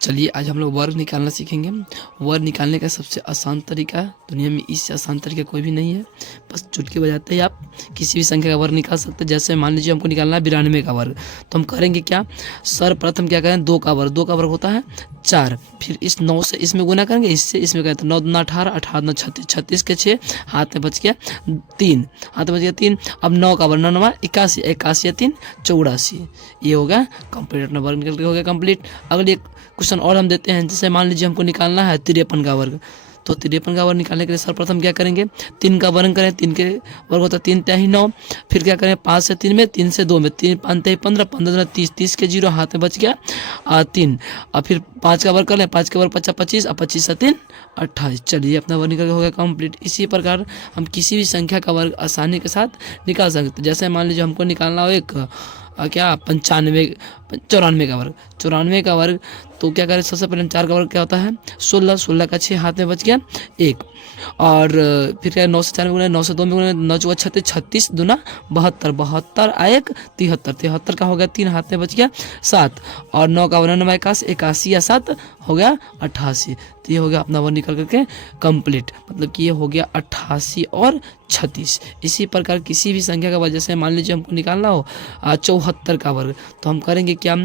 चलिए आज हम लोग वर्ग निकालना सीखेंगे। वर्ग निकालने का सबसे आसान तरीका दुनिया में, इससे आसान तरीका कोई भी नहीं है। बस चुटकी बजाते ही आप किसी भी संख्या का वर्ग निकाल सकते हैं। जैसे मान लीजिए हमको निकालना है 92 का वर्ग, तो हम करेंगे क्या, सर्वप्रथम क्या करें, 2 का वर्ग। 2 का वर्ग होता है 4, फिर इस 9 से इसमें गुना करेंगे, इससे इसमें करें तो 9 दूना 18, 18 दूना 36, 36 के 6, हाथ में बच गया 3, हाथ में बच गया 3। अब 9 का वर्ग 9 9 81, 81 या 3 84। ये हो गया कंप्लीट, अपना वर्ग निकल के हो गया कंप्लीट। अगली एक क्वेश्चन और हम देते हैं। जैसे मान लीजिए हमको निकालना है 53 का वर्ग, तो 53 का वर्ग निकालने के लिए सर्वप्रथम क्या करेंगे, 3 का वर्ग करें। 3 के वर्ग होता है 3 तिहाई 9, फिर क्या करें 5 से 3 में, 3 से 2 में, 3 5 तिहाई 15, 15 30, 30 के 0, हाथ में बच गया 3। और फिर 5 का वर्ग कर लें, 5 के वर्ग 50 25, और 25 से 3 28। चलिए अपना वर्ग निकल हो गया कंप्लीट। इसी प्रकार हम किसी भी संख्या का वर्ग आसानी के साथ निकाल सकते हैं। जैसे मान लीजिए हमको निकालना हो एक क्या 94 का वर्ग, 94 का वर्ग, तो क्या करें, सबसे पहले 4 का वर्ग क्या होता है 16, 16 का 6, हाथ में बच गया 1। और फिर क्या 9 से 4 में गुना, 9 से 2 में गुना, 9 चौका 36, 36 दूना 72, 72 1 73, 73 का हो गया 3, हाथ में बच गया 7। और 9 का वर्ग 9 81, 81 या 7 हो गया 88। तो ये हो गया अपना वर्ग निकल करके कंप्लीट, मतलब कि ये हो गया 88 और 36। इसी प्रकार किसी भी संख्या का वर्ग, जैसे मान लीजिए हमको निकालना हो 74 का वर्ग, तो हम करेंगे क्या,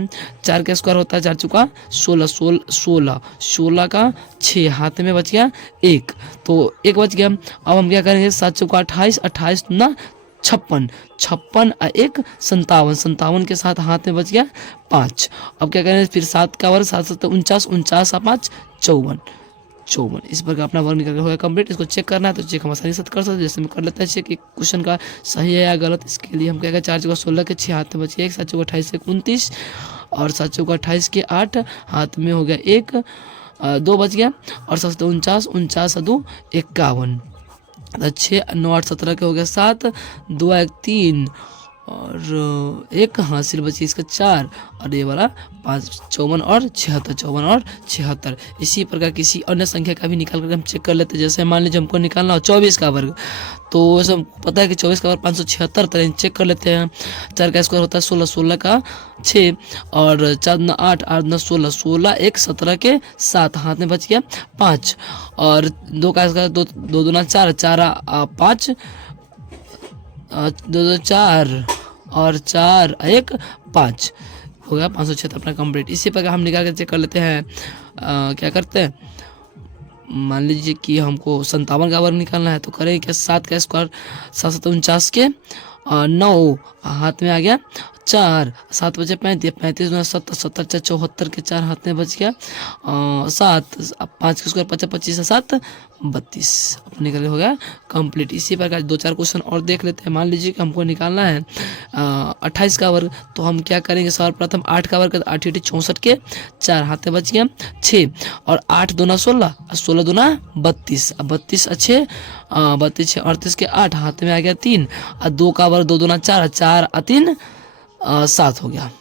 4 का स्क्वायर होता है 4 चौका 16, 16, 16 का 6, हाथ में बच गया 1, तो 1 बच गया। अब हम क्या करेंगे 7 चौका 28, 28 दूना 56, 56 और 1 57, 57 के साथ हाथ में बच गया 5। अब क्या करें, फिर 7 का वर्ग 7 7 49, 49 और 5 54, 54। इस प्रकार अपना वर्ग निकल हो गया कंप्लीट। इसको चेक करना है तो चेक हम आसानी से कर सकते हैं। जैसे हम कर लेते हैं चेक एक क्वेश्चन का सही है या गलत। इसके लिए हम क्या करें, 4 चौका 16 के 6, हाथ में बच गया 1, 7 चौका 28 से 29, और 7 चौका 28 के 8, हाथ में हो गया 1, 2 बच गया, और 7 49, 49 2 51, 6 9 8 17 के हो गया 7, 2 1 3 और 1 हासिल बची इसका 4, और ये वाला 5 54 और 76, 54 और 76। इसी प्रकार किसी अन्य संख्या का भी निकाल कर हम चेक कर लेते हैं। जैसे मान लीजिए हमको निकालना हो 24 का वर्ग, तो सब पता है कि 24 का वर्ग 576, तरह चेक कर लेते हैं। 4 का स्क्वायर होता है 16, 16 का 6, और 4 दूना 8, 8 दूना 16, 16 1 17 के 7, हाथ में बच गया 5, और 2 का स्क्वायर 2 दूना 4, 4 5, 2 2 4 और 4 1 5 हो गया 576 अपना कंप्लीट। इसी प्रकार हम निकाल कर चेक कर लेते हैं। क्या करते हैं, मान लीजिए कि हमको 57 का वर्ग निकालना है, तो करें क्या, 7 का स्क्वायर 7 7 49 के 9, हाथ में आ गया 4, 7 बचे 35, 35 दूना 70, 70 4 74 के 4, हाथ में बच गया 7, 5 के स्क्वायर 50 25 7 32, अपने निकल हो गया कंप्लीट। इसी प्रकार 2-4 क्वेश्चन और देख लेते हैं। मान लीजिए कि हमको निकालना है 28 का वर्ग, तो हम क्या करेंगे, सर्वप्रथम 8 का वर्ग 8 8 64 के 4, हाथ में बच गया 6, और 8 दूना 16, 16 दूना 32, 32 6 32 6 38 के 8, हाथ में आ गया 3, और 2 का वर्ग 2 दूना 4, 4 3 7 हो गया।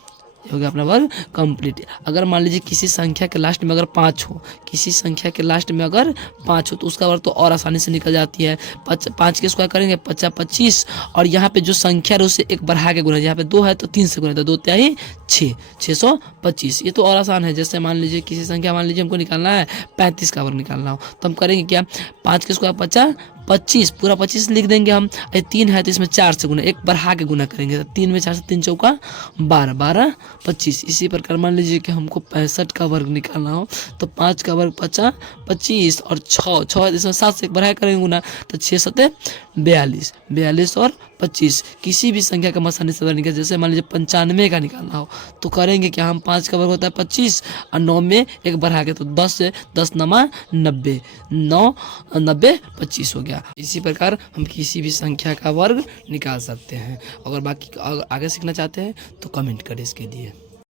ये हो गया अपना वर्ग कंप्लीट। अगर मान लीजिए किसी संख्या के लास्ट में अगर 5 हो, किसी संख्या के लास्ट में अगर 5 हो, तो उसका वर्ग तो और आसानी से निकल जाती है। 5 के स्क्वायर करेंगे 50 25, और यहाँ पे जो संख्या है उससे 1 बढ़ा के गुना, यहाँ पे 2 है तो 3 से गुना, तो 2 तिहाई 6, 625। ये तो और आसान है। जैसे मान लीजिए किसी संख्या, मान लीजिए हमको निकालना है 35 का वर्ग निकालना हो, तो हम करेंगे क्या, 5 के स्क्वायर 50 25, पूरा 25 लिख देंगे हम। 3 है तो इसमें 4 से गुना, 1 बढ़ा के गुना करेंगे, तो 3 में 4 से 3 चौका 12, 12 25। इसी प्रकार मान लीजिए कि हमको 65 का वर्ग निकालना हो, तो 5 का वर्ग 50 25, और 6 इसमें 7 से 1 बढ़ा करेंगे गुना, तो 6 7 42, 42 और 25। किसी भी संख्या का आसानी से वर्ग निकाल। जैसे मान लीजिए 95 का निकालना हो, तो करेंगे क्या, हम 5 का वर्ग होता है 25, और 9 में 1 बढ़ा के, तो 10 से 10 9 90, 9 90 25 हो गया। इसी प्रकार हम किसी भी संख्या का वर्ग निकाल सकते हैं। अगर बाकी आगे सीखना चाहते हैं तो कमेंट करें इसके लिए।